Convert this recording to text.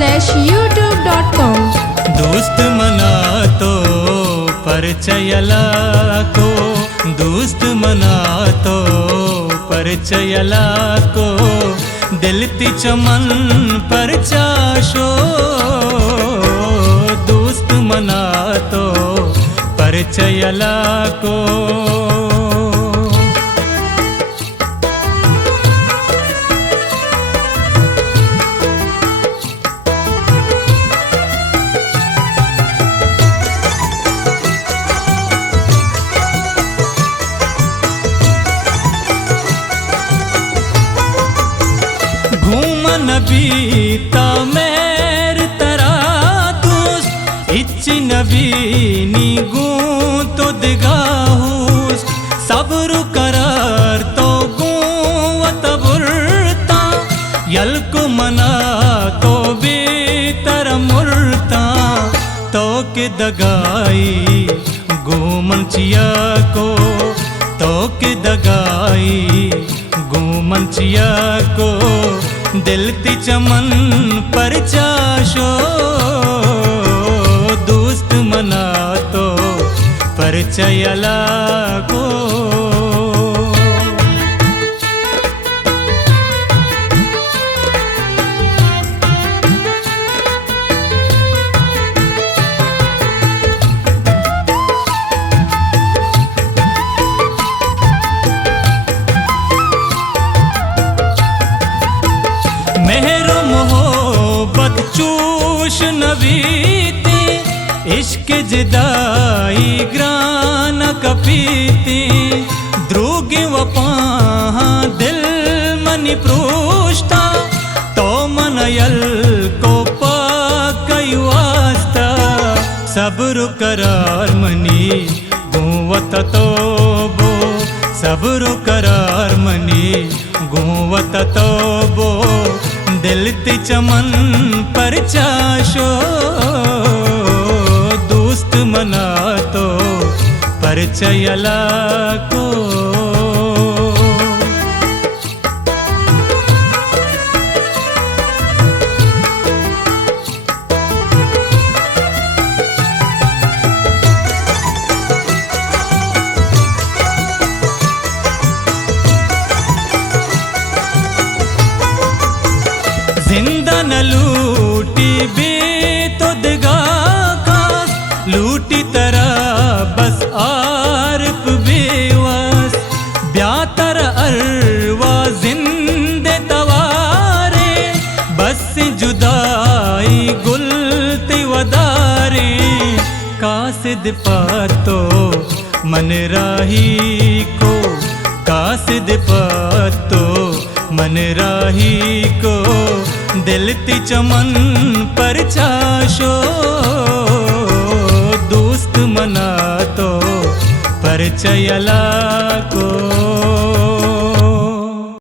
www.youtube.com। दोस्त मना तो परिचयला को, दोस्त मना तो परिचयला को, दिलती चमन परचाशो। दोस्त मना तो परिचयला को। घूमन बीता मेर तरा दोस्त, इच्छि नबी नीगू तो दिगाहूस। सब्र करार तो गुवत बुरता, यल्कु मना तो बेतर मुरता। तो के दगाई घूमन चिया को, तो के दगाई घूमन चिया को, दिलती चमन परचाशो। दोस्त मना तो परिचयला को। मेहरो मोहब्बत चूश नवीती, इश्क जिदाई ग्रान कपीती। द्रुगी वपाहा दिल मनी प्रोष्टा, तो मनयल को पाकई वास्ता। सब्र करार मनी गुवत तो बो, सब्र करार मनी गुवत तो बो, दिलती चमन परचाशो। दोस्त मना तो परिचयला को। जिंदा न लूटी बे तो दिगा खास, लूटी तरह बस आरफ बेवास। ब्यातर अरवा जिंदे तवारे, बस जुदाई गुलते वदारे। कासिद पातो मन राही को, कासिद पातो मन राही को, दिलती चमन परचाशो। दोस्त मना तो परिचयला को।